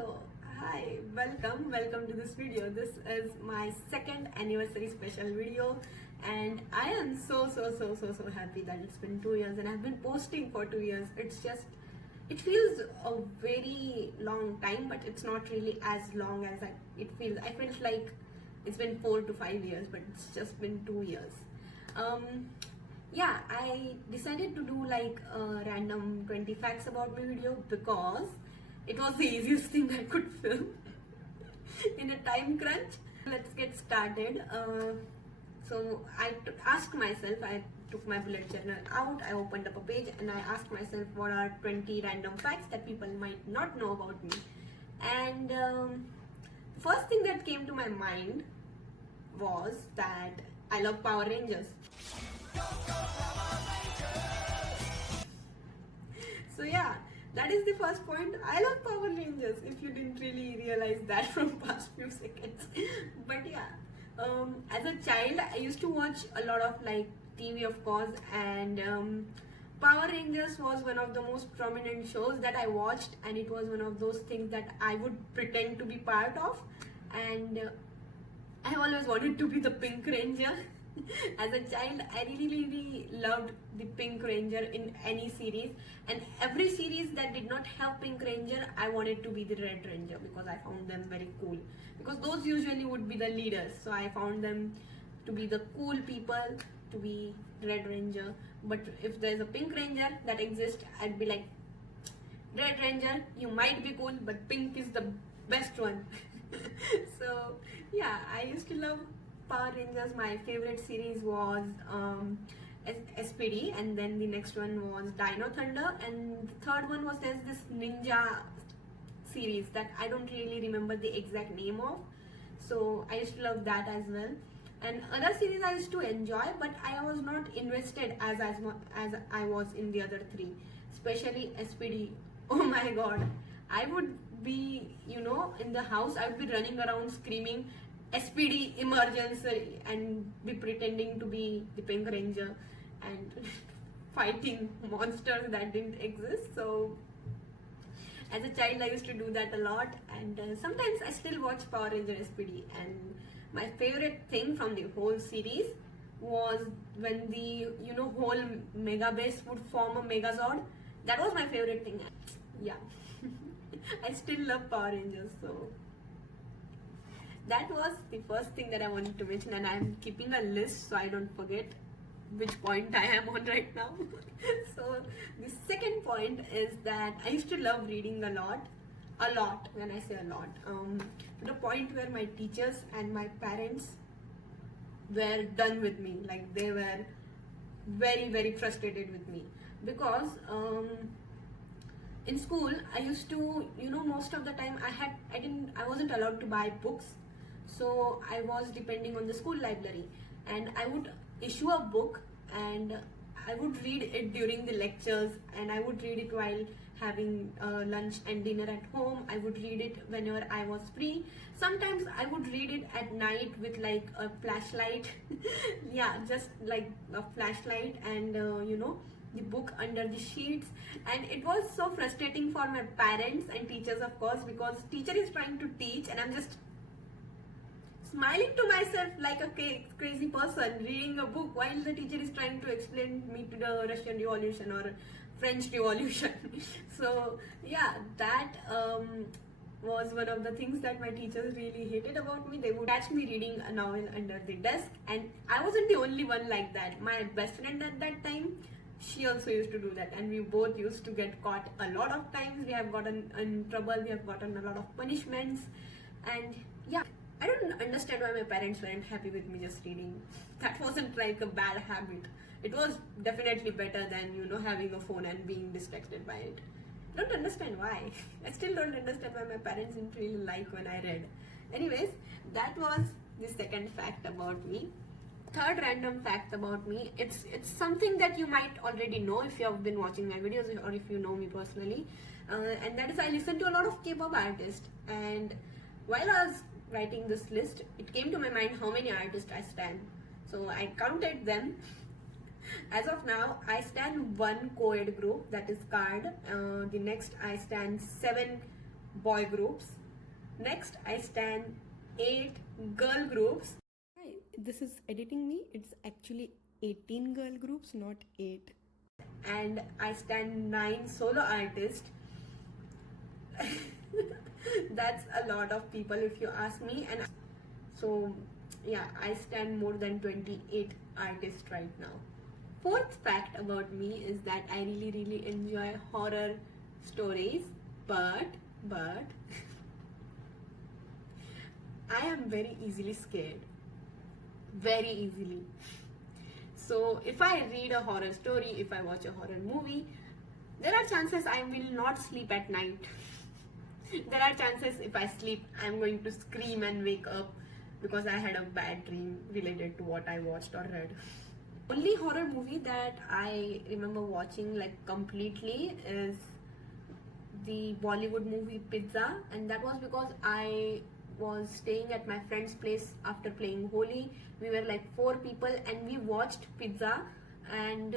Hello, hi, welcome to this video. This is my second anniversary special video, and I am so happy that it's been 2 years and I've been posting for 2 years. It feels a very long time, but it's not really as long as it feels. I felt like it's been 4 to 5 years, but it's just been 2 years. Yeah, I decided to do like a random 20 facts about me video because it was the easiest thing I could film in a time crunch. Let's get started. So I asked myself, I took my bullet journal out, I opened up a page and I asked myself what are 20 random facts that people might not know about me. And the first thing that came to my mind was that I love Power Rangers. So yeah, that is the first point. I love Power Rangers, if you didn't really realize that from past few seconds. But yeah, as a child, I used to watch a lot of like TV, of course, and Power Rangers was one of the most prominent shows that I watched, and it was one of those things that I would pretend to be part of. And I always wanted to be the Pink Ranger. As a child, I really loved the Pink Ranger in any series, and every series that did not have Pink Ranger, I wanted to be the Red Ranger because I found them very cool, because those usually would be the leaders, so I found them to be the cool people, to be Red Ranger. But if there's a Pink Ranger that exists, I'd be like, Red Ranger, you might be cool, but Pink is the best one. So yeah, I used to love Power Rangers. My favorite series was SPD, and then the next one was Dino Thunder, and the third one was there's this ninja series that I don't really remember the exact name of. So I used to love that as well. And other series I used to enjoy, but I was not invested as much as I was in the other three, especially SPD. Oh my god, I would be, in the house, I would be running around screaming SPD emergency and be pretending to be the Pink Ranger and fighting monsters that didn't exist. So as a child, I used to do that a lot, and sometimes I still watch Power Ranger SPD. And my favorite thing from the whole series was when the whole mega base would form a Megazord. That was my favorite thing. Yeah. I still love Power Rangers. So that was the first thing that I wanted to mention, and I'm keeping a list so I don't forget which point I am on right now. So the second point is that I used to love reading a lot. When I say a lot, to the point where my teachers and my parents were done with me. Like, they were very frustrated with me because in school I used to, most of the time I wasn't allowed to buy books. So I was depending on the school library, and I would issue a book and I would read it during the lectures, and I would read it while having lunch and dinner at home. I would read it whenever I was free. Sometimes I would read it at night with like a flashlight. Yeah, just like a flashlight, and the book under the sheets. And it was so frustrating for my parents and teachers, of course, because teacher is trying to teach and I'm just smiling to myself like a crazy person reading a book while the teacher is trying to explain me to the Russian Revolution or French Revolution. So yeah, that was one of the things that my teachers really hated about me. They would catch me reading a novel under the desk, and I wasn't the only one like that. My best friend at that time, she also used to do that, and we both used to get caught a lot of times. We have gotten in trouble, we have gotten a lot of punishments, and yeah, I don't understand why my parents weren't happy with me just reading. That wasn't like a bad habit. It was definitely better than, having a phone and being distracted by it. I don't understand why. I still don't understand why my parents didn't really like when I read. Anyways, that was the second fact about me. Third random fact about me, it's something that you might already know if you have been watching my videos or if you know me personally, and that is I listen to a lot of K-pop artists. And while I was writing this list, it came to my mind how many artists I stan. So I counted them. As of now, I stan one co-ed group, that is Card. The next, I stan 7 boy groups. Next, I stand 8 girl groups. Hi, this is editing me. It's actually 18 girl groups, not 8. And I stand 9 solo artists. That's a lot of people if you ask me. And so yeah, I stand more than 28 artists right now. Fourth fact about me is that I really enjoy horror stories, but I am very easily scared. Very easily. So if I read a horror story, if I watch a horror movie, there are chances I will not sleep at night. There are chances if I sleep, I'm going to scream and wake up because I had a bad dream related to what I watched or read. Only horror movie that I remember watching like completely is the Bollywood movie Pizza, and that was because I was staying at my friend's place after playing Holi. We were like 4 people and we watched Pizza, and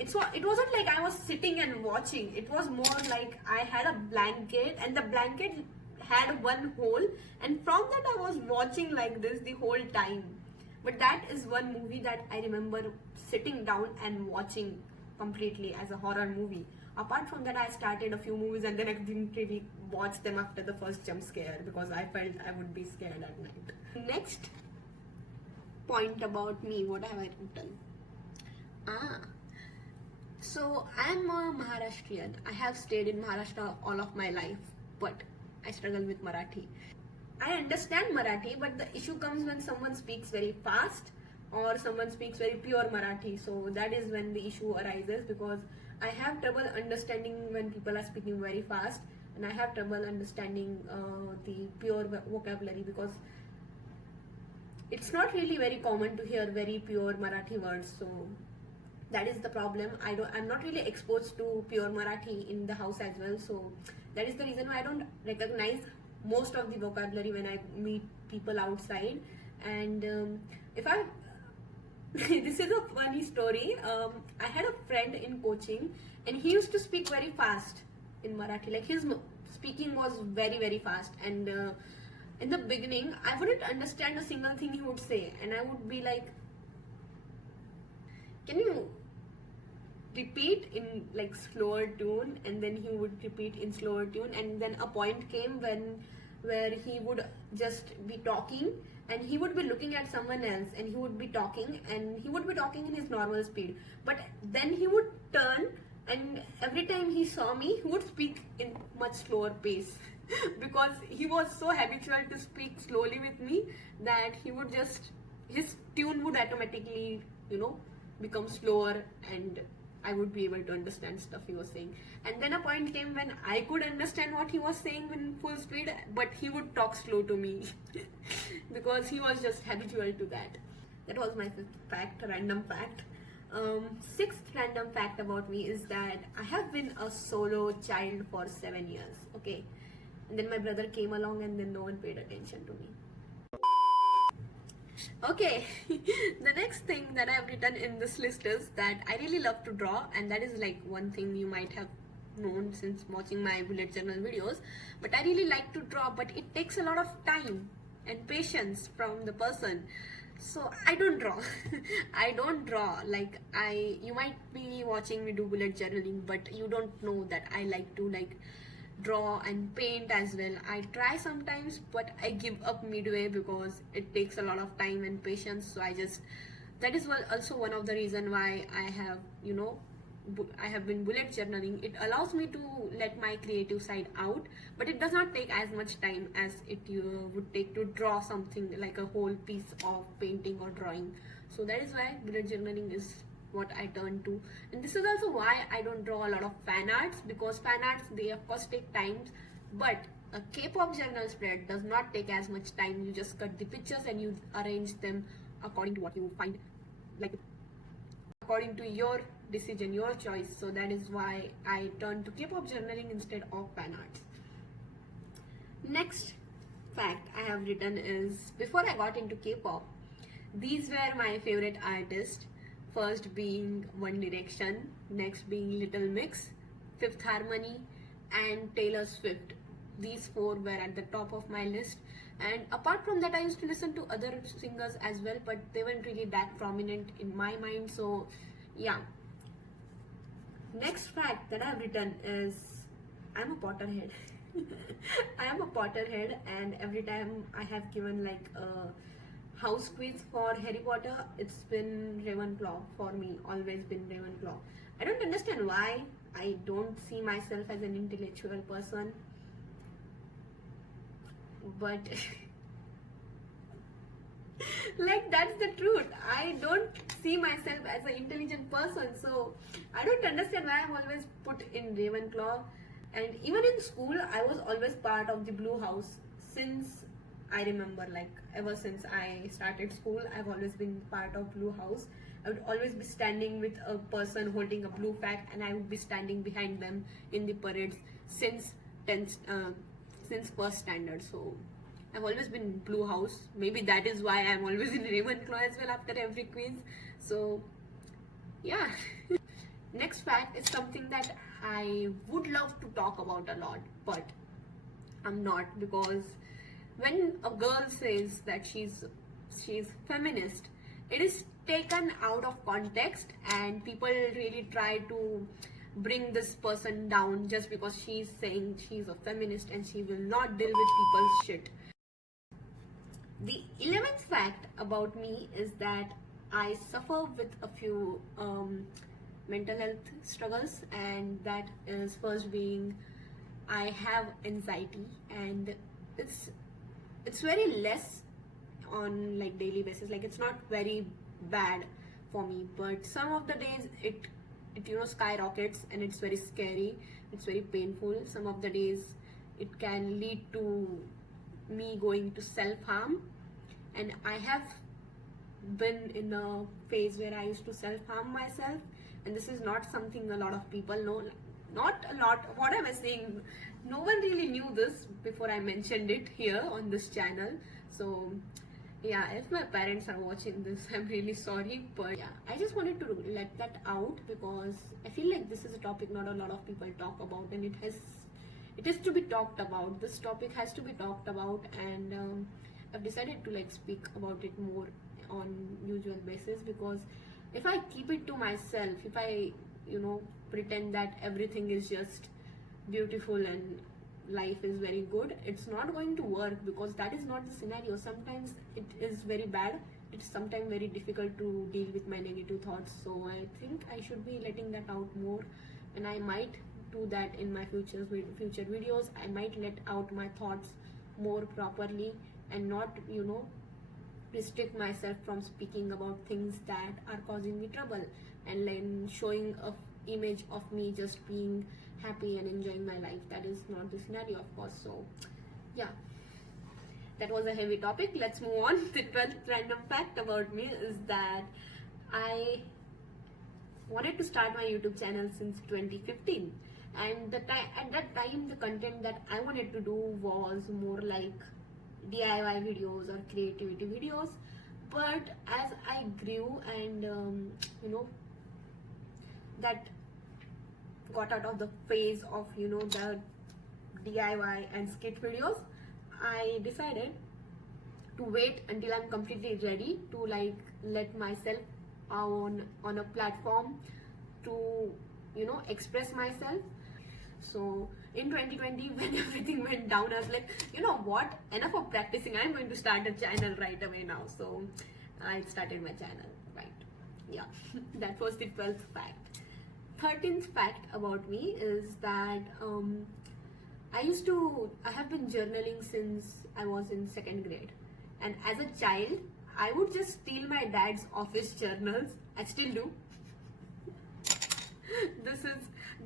it wasn't like I was sitting and watching. It was more like I had a blanket and the blanket had one hole, and from that I was watching like this the whole time. But that is one movie that I remember sitting down and watching completely as a horror movie. Apart from that, I started a few movies and then I didn't really watch them after the first jump scare because I felt I would be scared at night. Next point about me, what have I written? So I'm a Maharashtrian. I have stayed in Maharashtra all of my life, but I struggle with Marathi. I understand Marathi, but the issue comes when someone speaks very fast or someone speaks very pure Marathi. So that is when the issue arises, because I have trouble understanding when people are speaking very fast, and I have trouble understanding the pure vocabulary, because it's not really very common to hear very pure Marathi words. So that is the problem. I'm not really exposed to pure Marathi in the house as well. So that is the reason why I don't recognize most of the vocabulary when I meet people outside. And if I this is a funny story. I had a friend in coaching and he used to speak very fast in Marathi. Like his speaking was very fast, and in the beginning I wouldn't understand a single thing he would say, and I would be like, can you repeat in like slower tune? And then he would repeat in slower tune, and then a point came where he would just be talking and he would be looking at someone else and he would be talking in his normal speed, but then he would turn and every time he saw me he would speak in much slower pace because he was so habitual to speak slowly with me that his tune would automatically become slower, and I would be able to understand stuff he was saying. And then a point came when I could understand what he was saying in full speed, but he would talk slow to me because he was just habitual to that. That was my fifth fact, random fact. Sixth random fact about me is that I have been a solo child for 7 years. Okay, and then my brother came along and then no one paid attention to me. Okay, the next thing that I have written in this list is that I really love to draw, and that is like one thing you might have known since watching my bullet journal videos. But I really like to draw, but it takes a lot of time and patience from the person. So I don't draw. I don't draw. Like you might be watching me do bullet journaling, but you don't know that I like to draw and paint as well. I try sometimes, but I give up midway because it takes a lot of time and patience. So that is also one of the reason why I have been bullet journaling. It allows me to let my creative side out, but it does not take as much time as it would take to draw something like a whole piece of painting or drawing. So that is why bullet journaling is what I turn to. And this is also why I don't draw a lot of fan arts, because fan arts, they of course take time, but a K-pop journal spread does not take as much time. You just cut the pictures and you arrange them according to what you find, like according to your decision, your choice. So that is why I turn to K-pop journaling instead of fan arts. Next fact I have written is, before I got into K-pop, these were my favorite artists. First being One Direction, next being Little Mix, Fifth Harmony, and Taylor Swift. these four were at the top of my list. And apart from that, I used to listen to other singers as well, but they weren't really that prominent in my mind. So yeah. Next fact that I've written is I'm a Potterhead. I am a Potterhead, and every time I have given like a house quiz for Harry Potter, it's been Ravenclaw for me, always been Ravenclaw. I don't understand why. I don't see myself as an intellectual person, but like that's the truth. I don't see myself as an intelligent person, so I don't understand why I'm always put in Ravenclaw. And even in school, I was always part of the Blue House since I remember, like ever since I started school, I've always been part of Blue House. I would always be standing with a person holding a blue flag, and I would be standing behind them in the parades since 10th, since first standard. So I've always been Blue House. Maybe that is why I'm always in Ravenclaw as well after every quiz. So yeah. Next fact is something that I would love to talk about a lot, but I'm not, because when a girl says that she's feminist, it is taken out of context, and people really try to bring this person down just because she's saying she's a feminist and she will not deal with people's shit. The 11th fact about me is that I suffer with a few mental health struggles, and that is first being I have anxiety, and it's very less on like daily basis, like it's not very bad for me, but some of the days it skyrockets, and it's very scary, it's very painful. Some of the days it can lead to me going to self-harm, and I have been in a phase where I used to self-harm myself, and this is not something a lot of people know. Not a lot. What am I saying? No one really knew this before I mentioned it here on this channel. So yeah, if my parents are watching this, I'm really sorry, but yeah, I just wanted to let that out because I feel like this is a topic not a lot of people talk about, and it is to be talked about. This topic has to be talked about, and I've decided to like speak about it more on usual basis, because if I keep it to myself, if I pretend that everything is just beautiful and life is very good, it's not going to work, because that is not the scenario. Sometimes it is very bad, it's sometimes very difficult to deal with my negative thoughts. So I think I should be letting that out more, and I might do that in my future videos. I might let out my thoughts more properly and not restrict myself from speaking about things that are causing me trouble, and then showing a image of me just being happy and enjoying my life. That is not the scenario, of course. So yeah, that was a heavy topic. Let's move on. The 12th random fact about me is that I wanted to start my YouTube channel since 2015, and at that time the content that I wanted to do was more like DIY videos or creativity videos. But as I grew and that got out of the phase of the DIY and skit videos, I decided to wait until I'm completely ready to like let myself on a platform to express myself. So in 2020, when everything went down, I was like, what, enough of practicing, I'm going to start a channel right away now. So I started my channel, right? Yeah. That was the 12th fact. 13th fact about me is that I have been journaling since I was in 2nd grade, and as a child I would just steal my dad's office journals. I still do.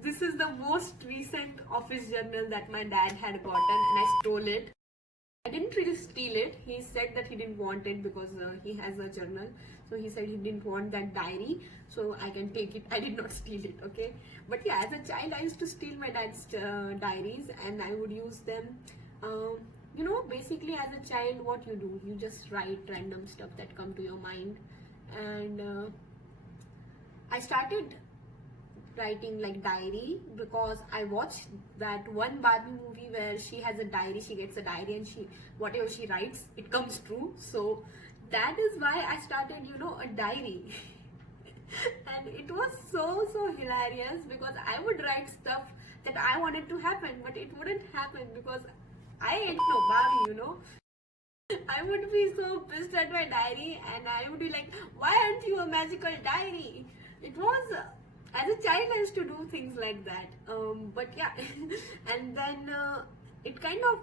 This is the most recent office journal that my dad had gotten, and I stole it. I didn't really steal it. He said that he didn't want it because he has a journal. So he said he didn't want that diary, so I can take it. I did not steal it, okay? But yeah, as a child, I used to steal my dad's diaries, and I would use them. Basically as a child, what you do, you just write random stuff that come to your mind. And I started writing like diary, because I watched that one Barbie movie where she has a diary, she gets a diary, and whatever she writes, it comes true. So that is why I started, a diary. And it was so hilarious, because I would write stuff that I wanted to happen, but it wouldn't happen because I ain't no Barbie. I would be so pissed at my diary, and I would be like, why aren't you a magical diary? It was, as a child, I used to do things like that. But yeah, and then it kind of,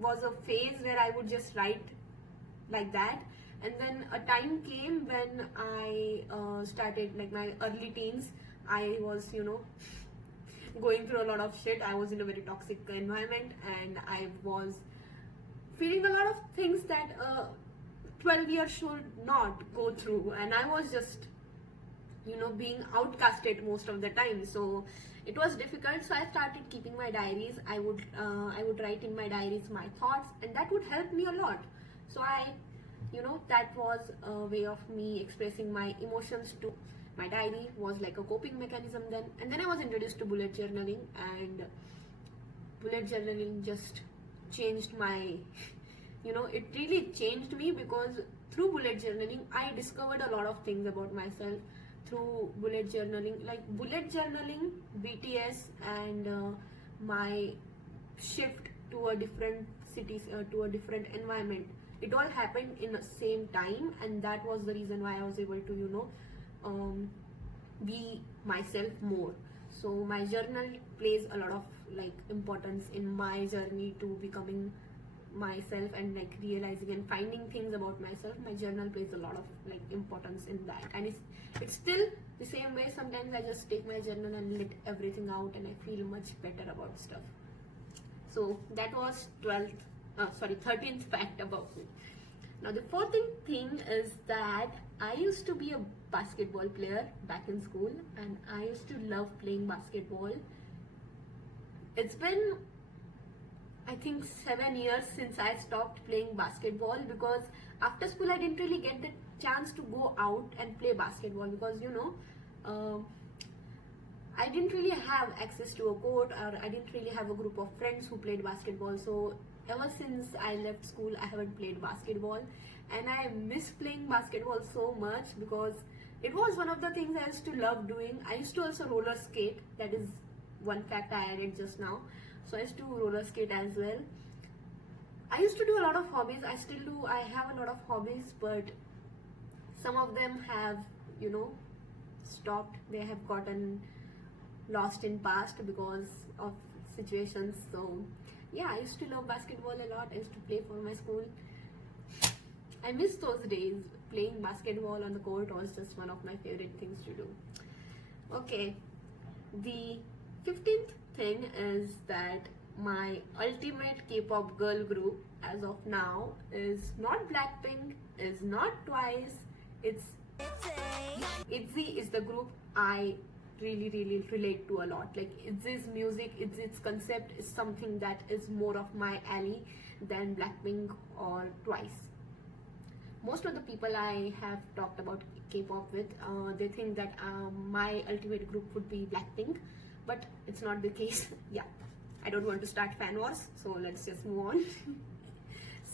was a phase where I would just write like that. And then a time came when I started, like my early teens. I was, going through a lot of shit. I was in a very toxic environment, and I was feeling a lot of things that 12 years should not go through, and I was just being outcasted most of the time. So it was difficult. So I started keeping my diaries. I would write in my diaries my thoughts, and that would help me a lot. So that was a way of me expressing my emotions too. My diary was like a coping mechanism then. And then I was introduced to bullet journaling, and bullet journaling just changed my, it really changed me, because through bullet journaling, I discovered a lot of things about myself through bullet journaling. Like bullet journaling, BTS, and my shift to a different city, to a different environment. It all happened in the same time, and that was the reason why I was able to, be myself more. So my journal plays a lot of like importance in my journey to becoming myself, and like realizing and finding things about myself. My journal plays a lot of like importance in that, and it's still the same way. Sometimes I just take my journal and let everything out, and I feel much better about stuff. So that was 13th fact about me. Now the 14th thing is that I used to be a basketball player back in school, and I used to love playing basketball. It's been, I think, 7 years since I stopped playing basketball, because after school I didn't really get the chance to go out and play basketball, because I didn't really have access to a court, or I didn't really have a group of friends who played basketball. So ever since I left school, I haven't played basketball, and I miss playing basketball so much, because it was one of the things I used to love doing. I used to also roller skate. That is one fact I added just now. So I used to roller skate as well. I used to do a lot of hobbies. I still do. I have a lot of hobbies, but some of them have, stopped. They have gotten lost in past because of situations. So yeah, I used to love basketball a lot. I used to play for my school. I miss those days. Playing basketball on the court was just one of my favorite things to do. Okay, the 15th thing is that my ultimate K-pop girl group as of now is not Blackpink, is not Twice, it's AYye is the group I really relate to a lot. Like AYye's music, its concept is something that is more of my alley than Blackpink or Twice. Most of the people I have talked about K-pop with, they think that my ultimate group would be Blackpink, but it's not the case. Yeah, I don't want to start fan wars, so let's just move on.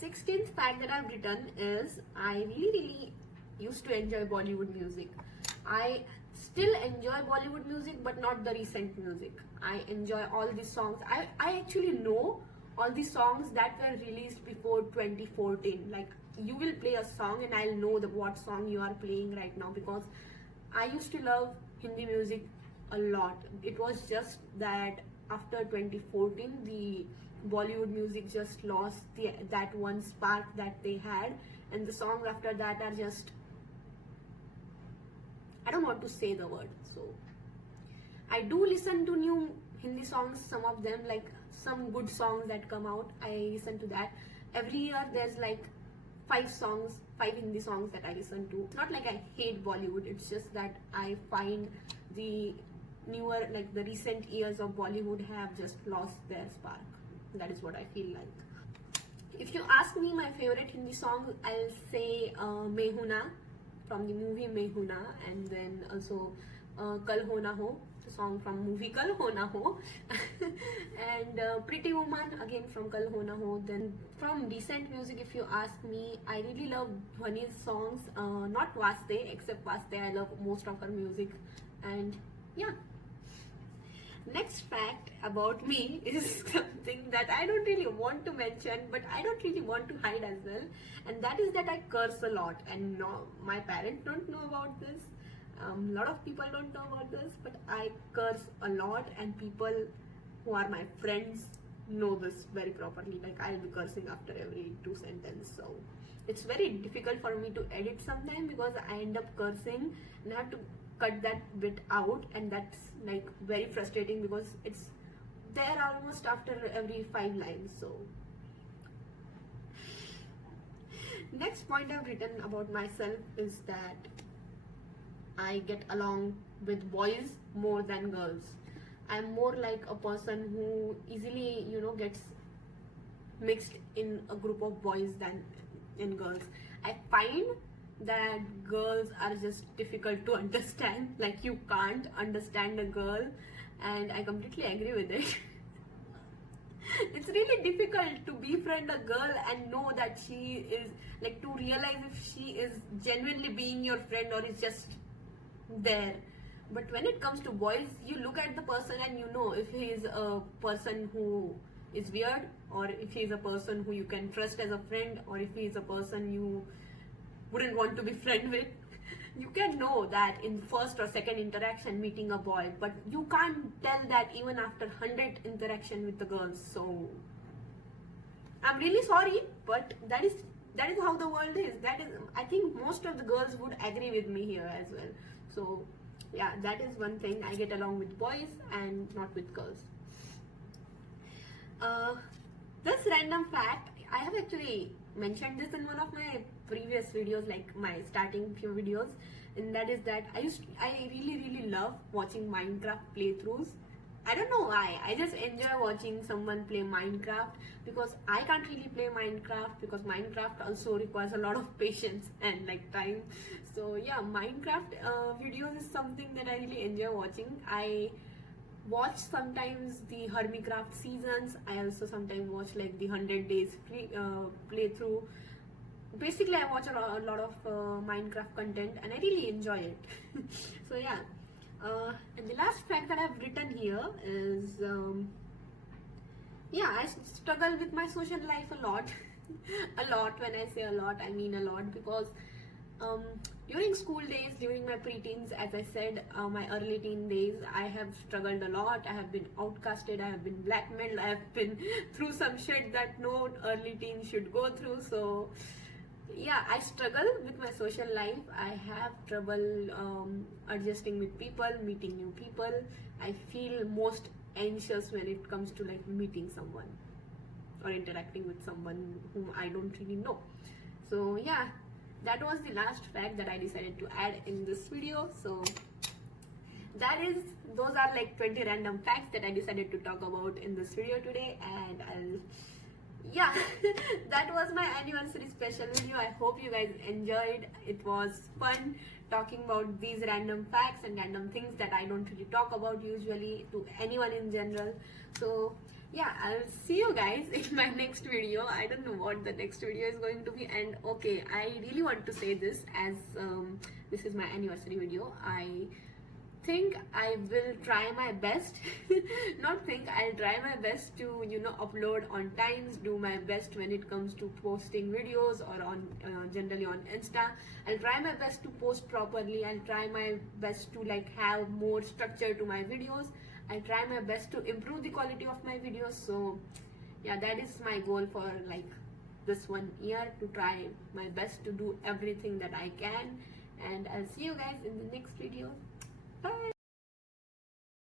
16th fact that I've written is I really used to enjoy Bollywood music. I still enjoy Bollywood music, but not the recent music. I enjoy all these songs. I actually know all the songs that were released before 2014. Like, you will play a song and I'll know what song you are playing right now, because I used to love Hindi music a lot. It was just that after 2014, the Bollywood music just lost that one spark that they had, and the songs after that are just, I don't want to say the word. So I do listen to new Hindi songs, some of them, like some good songs that come out, I listen to that. Every year there's like 5 Hindi songs that I listen to. It's not like I hate Bollywood, it's just that I find the newer, like the recent years of Bollywood have just lost their spark. That is what I feel like. If you ask me my favorite Hindi song, I'll say Mehuna from the movie Mehuna, and then also Kal Ho Na Ho, the song from movie Kal Ho Na Ho, and Pretty Woman again from Kal Ho Na Ho. Then from recent music, if you ask me, I really love Dhwani's songs, not Vaste, except Vaste. I love most of her music, and yeah. Next fact about me is something that I don't really want to mention, but I don't really want to hide as well, and that is that I curse a lot. And no, my parents don't know about this. A lot of people don't know about this, but I curse a lot, and people who are my friends know this very properly. Like, I'll be cursing after every 2 sentences, so it's very difficult for me to edit sometimes because I end up cursing and I have to cut that bit out, and that's like very frustrating because it's there almost after every 5 lines. So next point I've written about myself is that I get along with boys more than girls. I'm more like a person who easily, gets mixed in a group of boys than in girls. I find that girls are just difficult to understand. Like, you can't understand a girl, and I completely agree with it. It's really difficult to befriend a girl and know that she is, like, to realize if she is genuinely being your friend or is just there. But when it comes to boys, you look at the person and you know if he is a person who is weird, or if he is a person who you can trust as a friend, or if he is a person you wouldn't want to be friend with. You can know that in first or second interaction meeting a boy, but you can't tell that even after 100 interaction with the girls. So I'm really sorry, but that is how the world is. That is, I think most of the girls would agree with me here as well. So yeah, that is one thing. I get along with boys and not with girls. This random fact, I have actually mentioned this in one of my previous videos, like my starting few videos, and that is that I really love watching Minecraft playthroughs. I don't know why, I just enjoy watching someone play Minecraft because I can't really play Minecraft because Minecraft also requires a lot of patience and like time. So yeah, Minecraft videos is something that I really enjoy watching. I watch sometimes the Hermitcraft seasons. I also sometimes watch like the 100 days free playthrough. Basically, I watch a lot of Minecraft content and I really enjoy it. So yeah, and the last fact that I've written here is yeah, I struggle with my social life a lot. A lot. When I say a lot, I mean a lot, because during school days, during my preteens, as I said, my early teen days, I have struggled a lot. I have been outcasted, I have been blackmailed, I have been through some shit that no early teen should go through. So yeah, I struggle with my social life. I have trouble adjusting with people, meeting new people. I feel most anxious when it comes to like meeting someone or interacting with someone whom I don't really know. So yeah, that was the last fact that I decided to add in this video. So those are like 20 random facts that I decided to talk about in this video today, and yeah, that was my anniversary special video. I hope you guys enjoyed. It was fun talking about these random facts and random things that I don't really talk about usually to anyone in general. So yeah, I'll see you guys in my next video. I don't know what the next video is going to be, and okay, I really want to say this as this is my anniversary video. I think I will try my best I'll try my best to upload on times, do my best when it comes to posting videos or on generally on Insta. I'll try my best to post properly. I'll try my best to like have more structure to my videos. I'll try my best to improve the quality of my videos. So yeah, that is my goal for like this 1 year, to try my best to do everything that I can, and I'll see you guys in the next video. Bye.